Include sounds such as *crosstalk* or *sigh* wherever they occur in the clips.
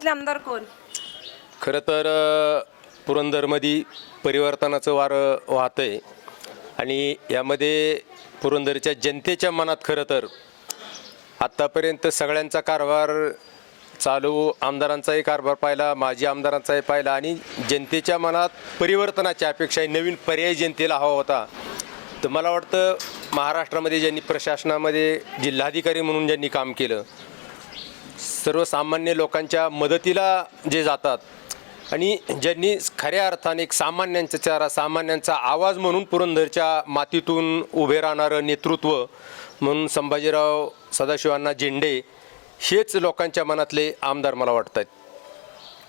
मनातले आमदार कोण? खरं तर अ, पुरंदरमध्ये परिवर्तनाचं वारं वाहतं आहे आणि यामध्ये पुरंदरच्या जनतेच्या मनात खरं तर आत्तापर्यंत सगळ्यांचा कारभार चालू आमदारांचाही कारभार पाहिला माजी आमदारांचाही पाहिला आणि जनतेच्या मनात परिवर्तनाची अपेक्षा आहे नवीन पर्याय जनतेला हवा होता. तर मला वाटतं महाराष्ट्रामध्ये ज्यांनी प्रशासनामध्ये जिल्हाधिकारी म्हणून ज्यांनी काम केलं सर्वसामान्य लोकांच्या मदतीला जे जातात आणि ज्यांनी खऱ्या अर्थाने एक सामान्यांचा चारा सामान्यांचा आवाज म्हणून पुरंदरच्या मातीतून उभे राहणारं नेतृत्व म्हणून संभाजीराव सदाशिवांना झेंडे हेच लोकांच्या मनातले आमदार मला वाटतात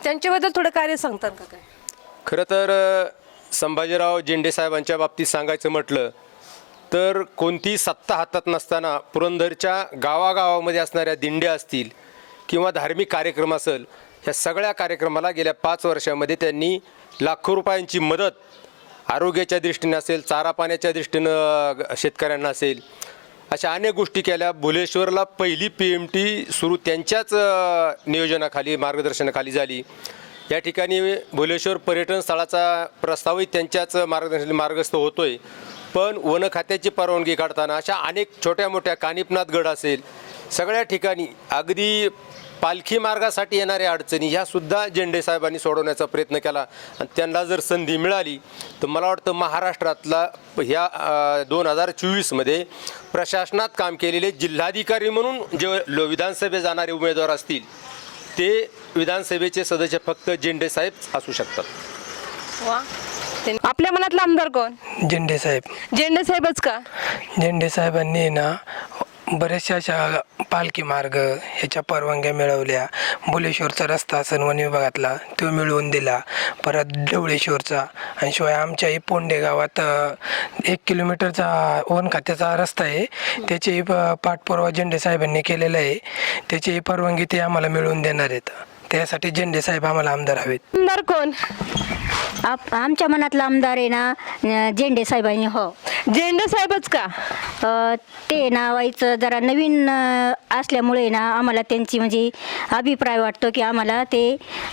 त्यांच्याबद्दल थोडं कार्य सांगतात का काय? खरं तर संभाजीराव झेंडे साहेबांच्या बाबतीत सांगायचं म्हटलं तर कोणती सत्ता हातात नसताना पुरंदरच्या गावागावामध्ये असणाऱ्या दिंड्या असतील किंवा धार्मिक कार्यक्रम असेल ह्या सगळ्या कार्यक्रमाला गेल्या पाच वर्षामध्ये त्यांनी लाखो रुपयांची मदत आरोग्याच्या दृष्टीने असेल चारा पाण्याच्या दृष्टीनं शेतकऱ्यांना असेल अशा अनेक गोष्टी केल्या. भुलेश्वरला पहिली पी एम टी सुरू त्यांच्याच नियोजनाखाली मार्गदर्शनाखाली झाली. या ठिकाणी भुलेश्वर पर्यटन स्थळाचा प्रस्तावही त्यांच्याच मार्गदर्शन मार्गस्थ होतोय. पण वन खात्याची परवानगी काढताना अशा अनेक छोट्या मोठ्या कानिपनाथ गड असेल सगळ्या ठिकाणी अगदी पालखी मार्गासाठी येणाऱ्या अडचणी ह्यासुद्धा जेंडे साहेबांनी सोडवण्याचा प्रयत्न केला. आणि त्यांना जर संधी मिळाली तर मला वाटतं महाराष्ट्रातला ह्या दोन हजार चोवीसमध्ये प्रशासनात काम केलेले जिल्हाधिकारी म्हणून जे लो विधानसभेत जाणारे उमेदवार असतील ते विधानसभेचे सदस्य फक्त जेंडे साहेब असू शकतात. आपल्या मनातला आमदार कोण? झेंडे साहेब. झेंडे साहेबच का? झेंडे साहेबांनी ना बऱ्याचशा अशा पालखी मार्ग ह्याच्या परवानग्या मिळवल्या. बुलेश्वरचा रस्ता असन वन विभागातला तो मिळवून दिला. परत ढवळेश्वरचा आणि शिवाय आमच्याही पोंडे गावात अ, एक किलोमीटरचा वन खात्याचा रस्ता आहे. त्याची पाठपुरावा झेंडे साहेबांनी केलेला आहे. त्याची परवानगी ते आम्हाला मिळवून देणार आहेत. त्यासाठी झेंडे साहेब आम्हाला आमदार हवेत. आमदार कोण? आप आमच्या मनातला आमदार आहे ना झेंडे साहेबांनी हो. झेंडे साहेबच का? अं, ते ना व्हायचं जरा नवीन अं, असल्यामुळे ना आम्हाला त्यांची म्हणजे अभिप्राय वाटतो की आम्हाला ते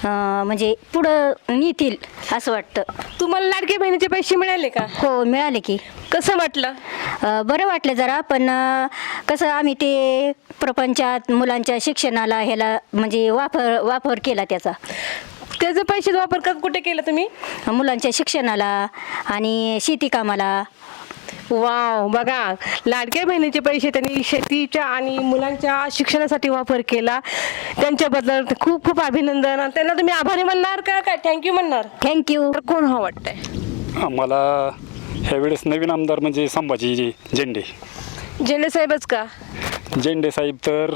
अं, म्हणजे पुढं नेतील असं वाटतं. तुम्हाला लाडके बहिणीचे पैसे मिळाले का? हो मिळाले की. कसं वाटलं? अं, बरं वाटलं जरा पण अं, कसं आम्ही ते प्रपंचात मुलांच्या शिक्षणाला ह्याला म्हणजे वापर वापर केला त्याचा. त्याचे पैसे वापर का कुठे केला तुम्ही? मुलांच्या शिक्षणाला आणि शेती कामाला. वाव बघा. लाडक्या बहिणीचे पैसे त्यांनी शेतीच्या आणि मुलांच्या शिक्षणासाठी वापर केला. त्यांच्याबद्दल खूप खूप अभिनंदन. आणि त्यांना तुम्ही आभारी म्हणणार का? काय? थँक्यू म्हणणार? थँक्यू तर कोण हवं वाटतंय? आम्हाला ह्यावेळेस नवीन आमदार म्हणजे संभाजी झेंडे. झेंडे साहेबच का? झेंडे साहेब तर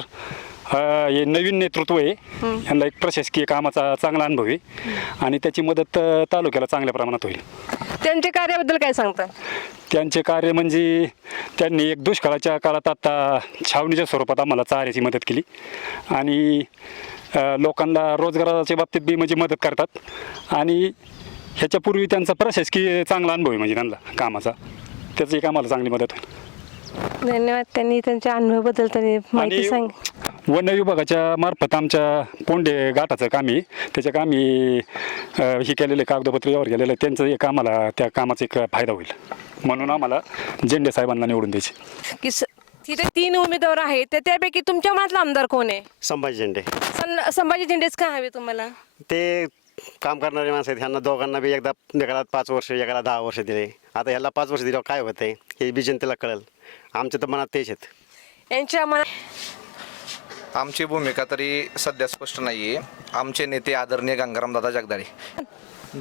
अ, हे नवीन नेतृत्व आहे. यांना एक प्रशासकीय कामाचा चांगला अनुभव आहे. आणि त्याची मदत अ, तालुक्याला चांगल्या प्रमाणात होईल. त्यांच्या कार्याबद्दल काय सांगता? त्यांचे कार्य म्हणजे त्यांनी एक दुष्काळाच्या काळात आता छावणीच्या स्वरूपात आम्हाला चाऱ्याची मदत केली. आणि अ, लोकांना रोजगाराच्या बाबतीत बी म्हणजे मदत करतात. आणि ह्याच्यापूर्वी त्यांचा प्रशासकीय चांगला अनुभव आहे म्हणजे त्यांना कामाचा. त्याची एक आम्हाला चांगली मदत होईल. धन्यवाद. त्यांनी त्यांच्या अनुभवाबद्दल त्यांनी माहिती सांग वन विभागाच्या मार्फत आमच्या पोंडे घाटाचं काम आहे. त्याच्या कामी ही केलेले कागदपत्र व्यवहार केलेलं आहे. त्यांचं एक आम्हाला त्या कामाचा एक फायदा होईल. म्हणून आम्हाला झेंडे साहेबांना निवडून द्यायचे. की स- तिथे तीन उमेदवार आहेत. तर त्यापैकी तुमच्या मनातला आमदार कोण आहे? संभाजी झेंडे. सं- संभाजी झेंडेच का हवे तुम्हाला? ते काम करणारे माणसं आहेत. ह्यांना दोघांना बी एकदा एकाला पाच वर्ष एकाला दहा वर्ष दिले. आता ह्याला पाच वर्ष दिल्यावर काय होतंय? हे बी जनतेला कळेल. आमच्या तर मनात तेच आहेत. यांच्या मनात आमची भूमिका तरी सध्या स्पष्ट नाही आहे आमचे नेते आदरणीय गंगारामदादा जगदाळे.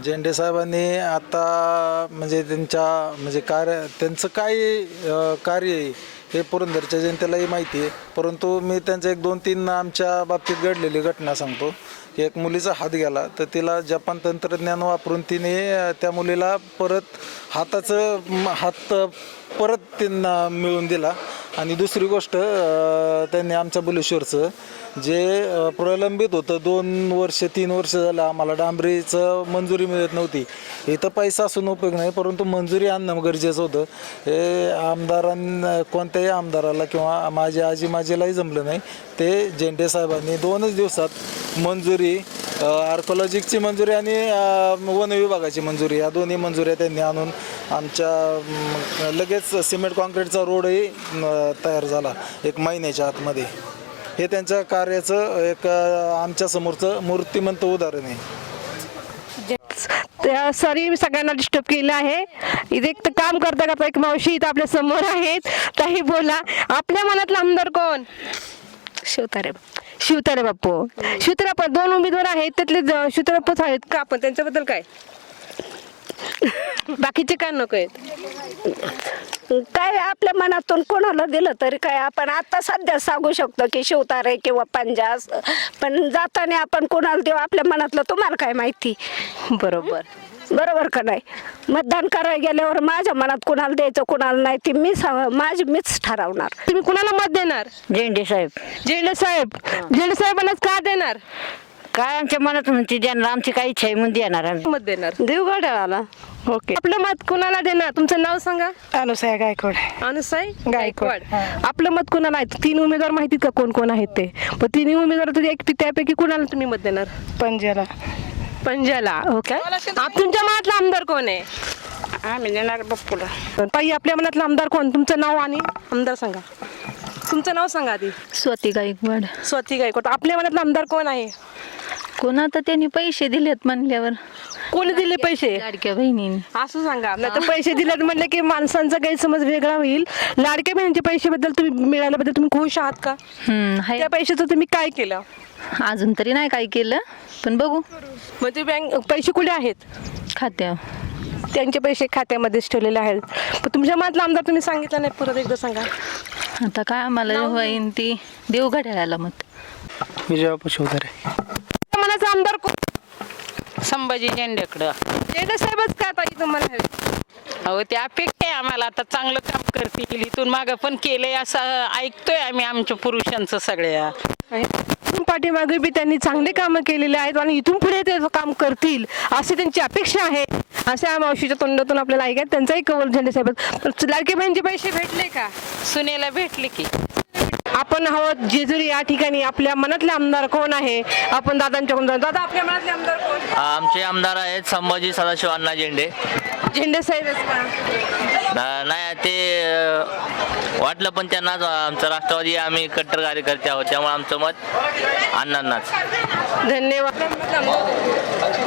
झेंडे साहेबांनी आता म्हणजे त्यांच्या म्हणजे कार्य त्यांचं काय अ, कार्य आहे हे पुरंदरच्या जनतेलाही माहिती आहे. परंतु मी त्यांचं एक दोन तीन आमच्या बाबतीत घडलेली घटना सांगतो. की एक मुलीचा हात गेला तर तिला जपान तंत्रज्ञान वापरून तिने अ, त्या मुलीला परत हाताचं म, हात परत त्यांना मिळवून दिला. आणि दुसरी गोष्ट त्यांनी आमच्या बुलेश्वरचं जे प्रलंबित होतं दोन वर्ष तीन वर्ष झालं आम्हाला डांबरीचं मंजुरी मिळत नव्हती. इथं पैसा असून उपयोग नाही परंतु मंजुरी आणणं गरजेचं होतं. हे आमदारांना कोणत्याही आमदाराला किंवा माझ्या आजी माझीलाही जमलं नाही. ते झेंडे साहेबांनी दोनच दिवसात मंजुरी आर्कोलॉजिकची मंजुरी आणि वन विभागाची मंजुरी या दोन्ही मंजुऱ्या त्यांनी आणून आमच्या लगेच सिमेंट कॉन्क्रीटचा रोडही तयार झाला एक महिन्याच्या आतमध्ये. हे त्यांच्या कार्याचं एक आमच्या समोरचं मूर्तिमंत उदाहरण आहे. सॉरी मी सगळ्यांना डिस्टर्ब केलं आहे. इथे एक तर काम करता करता एक मावशी इथं आपल्यासमोर आहेत. ताई बोला. आपल्या मनातला आमदार कोण? शिवतारे. शिवतारे बाप्पू. शिवतारे बाप्पू दोन उमेदवार आहेत त्यातले ज- शिवतारे बाप्पूच आहेत. का आपण? त्यांच्याबद्दल काय? *laughs* बाकीचे काय नको आहेत? काय आपल्या मनातून कोणाला दिलं तरी काय आपण आता सध्या सांगू शकतो की शिवतारे किंवा पंजास. पण जाताना आपण कोणाला देऊ? आपल्या मनातलं तुम्हाला काय माहिती? बरोबर. बरोबर का नाही? मतदान करायला गेल्यावर माझ्या मनात कोणाला द्यायचं कोणाला नाही ती मी माझी मीच ठरवणार. तुम्ही कुणाला मत देणार? झेंडे साहेब. झेंडे साहेब. झेंडे साहेबांनाच का देणार? काय आमच्या मनात म्हणते ज्यांना आमची काही इच्छा आहे म्हणून देणार आम्ही. मत देणार. घड्याळाला ओके. आपलं मत कुणाला देणार? तुमचं नाव सांगा. अनुसया गायकवाड. अनुसाई गायकवाड. आपलं मत कुणाला आहे? तीन उमेदवार माहितीत का कोण कोण आहेत ते? पण तिन्ही उमेदवार तरी एक त्यापैकी कुणाला तुम्ही मत देणार? पंजाला पंजाला. ओके आप तुमच्या मनातला आमदार कोण आहे? आम्ही बाप्पूला. ताई आपल्या मनातला आमदार कोण? तुमचं नाव आणि? आमदार सांगा. तुमचं नाव सांगा आधी. स्वाती गायकवाड. स्वती गायकवाड. आपल्या मनातला आमदार कोण आहे? कोण आता त्यांनी पैसे दिलेत म्हणल्यावर? कोणी दिले पैसे? लाडक्या बहिणीने. असं सांगा. नाही तर पैसे दिलेत म्हणलं की माणसांचा गैरसमज वेगळा होईल. लाडक्या बहिणीच्या पैशाबद्दल तुम्ही मिळाल्याबद्दल तुम्ही खुश आहात का? हम्म, हाय. त्या पैशाचं तुम्ही काय केलं? अजून तरी नाही काय केलं पण बघू. मग ते बँक पैसे कुठे आहेत? खात्या त्यांचे पैसे खात्यामध्येच ठेवलेले आहेत. पण तुमच्या मनातला आमदार तुम्ही सांगितलं नाही परत एकदा सांगा. आता काय आम्हाला होईन ती देऊ घड्याळाला मत विजयबापू शिवतारे तुमच्या मनाचा आमदार कोण? संभाजी झेंडेकडं. जेठे साहेबच का ताई तुम्हाला हवे? अहो ते अपेक्षा आहे आम्हाला. आता चांगलं काम करतील इथून मागं पण केलंय असं ऐकतोय आम्ही आमच्या पुरुषांचं सगळ्या. इथून पाठीमागे बी त्यांनी चांगले कामं केलेले आहेत आणि इथून पुढे ते काम करतील अशी त्यांची अपेक्षा आहे. असे या मावशीच्या तोंडातून आपल्याला ऐकत त्यांचाही कौल झेंडे साहेब लाडके बहिणीचे पैसे भेटले का? सुनेला भेटले की. आपण आहोत जेजुरी या ठिकाणी. आपल्या मनातले आमदार कोण आहे? आपण दादांच्याकडून जाऊ. दादा आपल्या मनातले आमदार कोण? आमचे आमदार आहेत संभाजी सदाशिव अण्णा झेंडे. झेंडे ना- नाही ते अं, वाटलं पण त्यांना आमचं राष्ट्रवादी आम्ही कट्टर कार्यकर्ते आहोत त्यामुळे आमचं मत अण्णांनाच. धन्यवाद.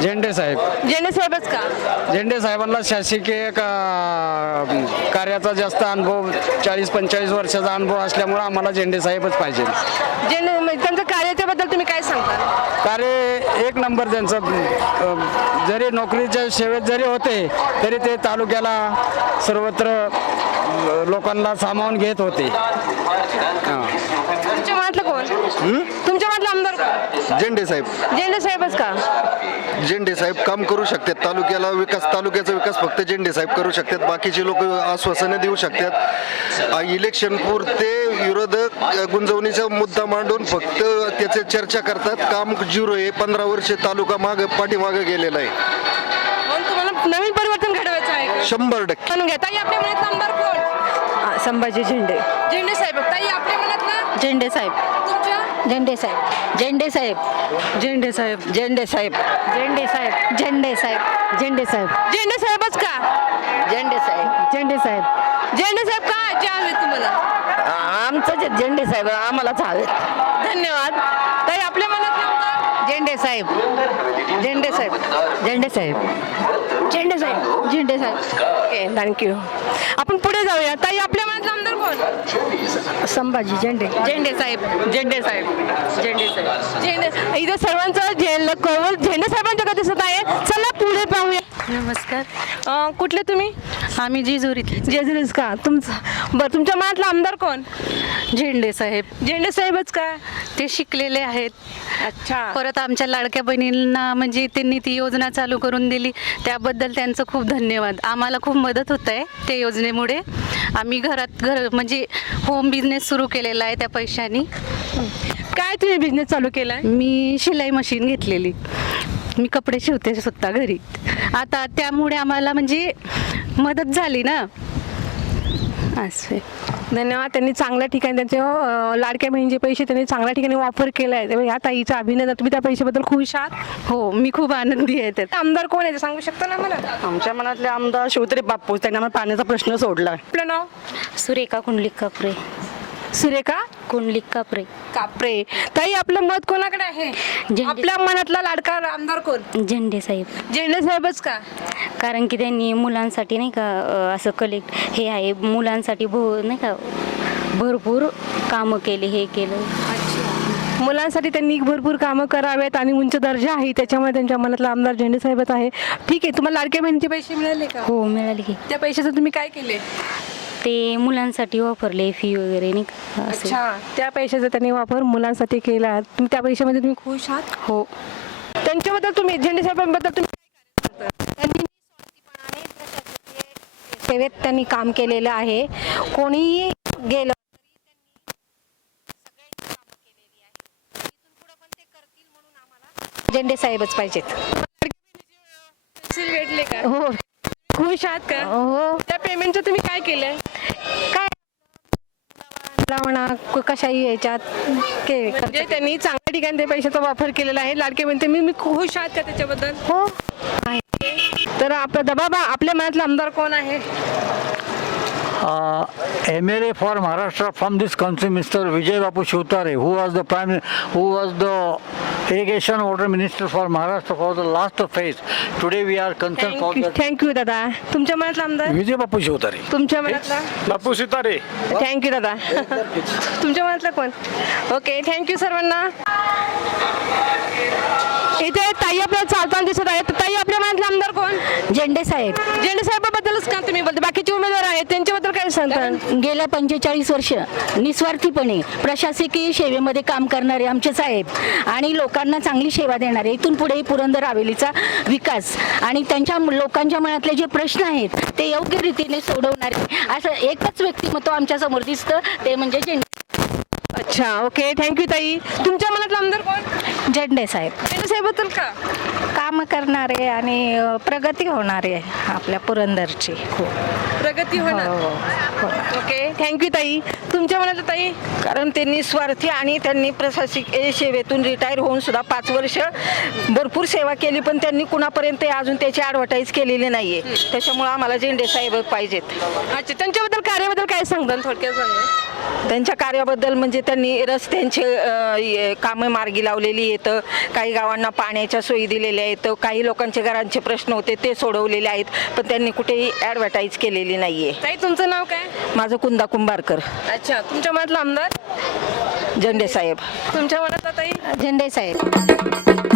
झेंडे साहेब. झेंडे साहेबच का? झेंडे साहेबांना शासकीय का- कार्याचा जास्त अनुभव चाळीस पंचेचाळीस वर्षाचा अनुभव असल्यामुळे आम्हाला झेंडे साहेबच पाहिजे. झेंडे म्हणजे त्यांचं कार्याच्या बद्दल तुम्ही काय सांगता? कार्य एक नंबर त्यांचं अं, जरी नोकरीच्या सेवेत जरी होते तरी ते तालुक्याला सर्वत्र लोकांना सामावून घेत होते. तुमच्या मनातलं कोण? तुमच्या मनातलं आमदार कोण? झेंडे साहेब. झेंडे साहेबच का? झेंडे साहेब काम करू शकतात. तालुक्याला विकास तालुक्याचा विकास फक्त झेंडे साहेब करू शकतात. बाकीचे लोक आश्वासनं देऊ शकतात. इलेक्शन पुरते विरोधक अ, गुंजवणीचा मुद्दा मांडून फक्त त्याचे चर्चा करतात. काम झिरो आहे. पंधरा वर्ष तालुका माग पाठीमागे गेलेला आहे. म्हणून तुम्हाला नवीन परिवर्तन घडवायचं आहे का? शंभर टक्के. म्हणून ताई आपल्या मनातला आमदार कोण? संभाजी झेंडे झेंडे साहेब ताई आपल्या मनातला झेंडे साहेब तुमच्या झेंडे साहेब झेंडे साहेब झेंडे साहेब झेंडे साहेब झेंडे साहेब झेंडे साहेब झेंडे साहेब झेंडे साहेबच का झेंडे साहेब झेंडे साहेब झेंडे साहेब का जे हवे तुम्हाला आमचं जे झेंडे साहेब आम्हालाच हवे धन्यवाद झेंडे साहेब. झेंडे साहेब. झेंडे साहेब. झेंडे साहेब. झेंडे साहेब. ओके थँक्यू आपण पुढे जाऊया. ताई आपल्या मनातला आमदार कोण? संभाजी झेंडे. झेंडे साहेब. झेंडे साहेब. झेंडे साहेब. झेंडे इथे सर्वांचं झेंड कवल झेंडे साहेबांच्या का दिसत आहे. चला पुढे पाहूया. नमस्कार. कुठले तुम्ही? आम्ही जिजुरीत. जेजुरीच का? तुमचं बरं तुमच्या मनातला आमदार कोण? झेंडे साहेब. झेंडे साहेबच का? ते शिकलेले आहेत. अच्छा. परत आमच्या लाडक्या बहिणींना म्हणजे त्यांनी ती योजना चालू करून दिली. त्याबद्दल त्यांचं खूप धन्यवाद. आम्हाला खूप मदत होत आहे त्या योजनेमुळे. आम्ही घरात घर म्हणजे होम बिझनेस सुरू केलेला आहे त्या पैशानी. काय तुम्ही बिझनेस चालू केलाय? मी शिलाई मशीन घेतलेली. मी कपडे शिवते स्वतः घरी. आता त्यामुळे आम्हाला म्हणजे मदत झाली ना. असे धन्यवाद. त्यांनी चांगल्या ठिकाणी त्यांचे लाडक्या बहिणीचे पैसे त्यांनी चांगल्या ठिकाणी वापर केला आहे ह्या ताईचा अभिनंदन. तुम्ही त्या पैशाबद्दल खुश आहात? हो मी खूप आनंदी आहे त्यात. आमदार कोण आहे ते सांगू शकता ना मला आमच्या मनातले आमदार शिवतरे बाप्पू. त्यांनी आम्हाला पाण्याचा प्रश्न सोडला. आपलं नाव? सुरेखा कुंडलिक कापरे. सुरेखा? कुंडलिक कापरे. कापरे. ताई आपलं मत कोणाकडे आहे? झेंडे. आपल्या मनातला लाडका आमदार कोण? झेंडे साहेब. झेंडे साहेबच का? कारण की त्यांनी मुलांसाठी नाही का अ, असं कलेक्ट हे आहे. मुलांसाठी भो नाही का भरपूर कामं केले हे केलं. मुलांसाठी त्यांनी भरपूर कामं करावेत आणि उंच दर्जा आहे. त्याच्यामुळे त्यांच्या मनातला आमदार झेंडे साहेबच आहे. ठीक आहे तुम्हाला लाडक्या बहिणीचे पैसे मिळाले का? हो मिळाली की. त्या पैशाचं तुम्ही काय केले? ते मुलांसाठी वापरले फी वगैरे नाही का? असं. अच्छा त्या पैशाचा त्यांनी वापर मुलांसाठी केला. तुम्ही त्या पैशामध्ये तुम्ही खुश आहात? हो. त्यांच्याबद्दल तुम्ही झेंडे साहेबांबद्दल तुम्ही सेवेत त्यांनी काम केलेलं आहे. कोणीही गेलं झेंडे साहेबच पाहिजेत. भेटले का? हो. खुश आहात का? हो. पेमेंटचं तुम्ही काय केलंय? काय? क- कशाही याच्यात के म्हणजे त्यांनी चांगल्या ठिकाणी त्या पैशाचा वापर केलेला आहे. लाडके म्हणते मी मी खुश आहात का त्याच्याबद्दल? हो. तर आपला दबाबा आपल्या मनातला आमदार कोण आहे? M L A for Maharashtra from this country mister Vijay Bapu Shivtare who was the prime who was the irrigation water minister for Maharashtra for the last phase today we are concern for thank you दादा तुमच्या मनात आमदार? विजय बापू शिवतारे तुमच्या मनातला? बापू Shivtare thank you दादा तुमच्या मनातला कोण? ओके थँक यू सर्वांना. इथे ताई आपल्याला चालताना दिसत आहेत. ताई आपल्या मनातला आमदार कोण? झेंडे साहेब. झेंडे साहेबाबद्दलच का तुम्ही बोलते? बाकीचे उमेदवार आहेत त्यांच्याबद्दल काय सांगता गेल्या पंचेचाळीस वर्ष निस्वार्थीपणे प्रशासकीय सेवेमध्ये काम करणारे आमचे साहेब आणि लोकांना चांगली सेवा देणारे इथून पुढे पुरंदर हवेलीचा विकास आणि त्यांच्या लोकांच्या मनातले जे प्रश्न आहेत ते योग्य रीतीने सोडवणारे. असं एकच व्यक्तिमत्व आमच्यासमोर दिसतं ते म्हणजे झेंडे अच्छा ओके थँक्यू ताई. तुमच्या मनातला आमदार कोण? झेंडे साहेब. झेंडे साहेबद्दल का? काम करणारे आणि प्रगती होणारे आपल्या पुरंदरची. खूप प्रगती होणार. ओके. थँक्यू ताई. तुमच्या मनातलं ताई कारण ते निस्वार्थी आणि त्यांनी प्रशासकीय सेवेतून रिटायर होऊन सुद्धा पाच वर्ष भरपूर सेवा केली पण त्यांनी कुणापर्यंत अजून त्याची ॲडव्हर्टाईज केलेली नाहीये. त्याच्यामुळे आम्हाला झेंडे साहेब पाहिजेत. अच्छा त्यांच्याबद्दल कार्याबद्दल काय सांगता थोडक्यात सांगा. त्यांच्या कार्याबद्दल म्हणजे त्यांनी रस्त्यांचे कामं मार्गी लावलेली आहेत. काही गावांना पाण्याच्या सोयी दिलेल्या आहेत. काही लोकांचे घरांचे प्रश्न होते ते सोडवलेले आहेत. पण त्यांनी कुठेही ॲडव्हर्टाईज केलेली नाहीये. ताई तुमचं नाव काय? माझं कुंदा कुंभारकर. अच्छा तुमच्या मनातला आमदार? झेंडे साहेब. तुमच्या मनातला ताई? झेंडे साहेब.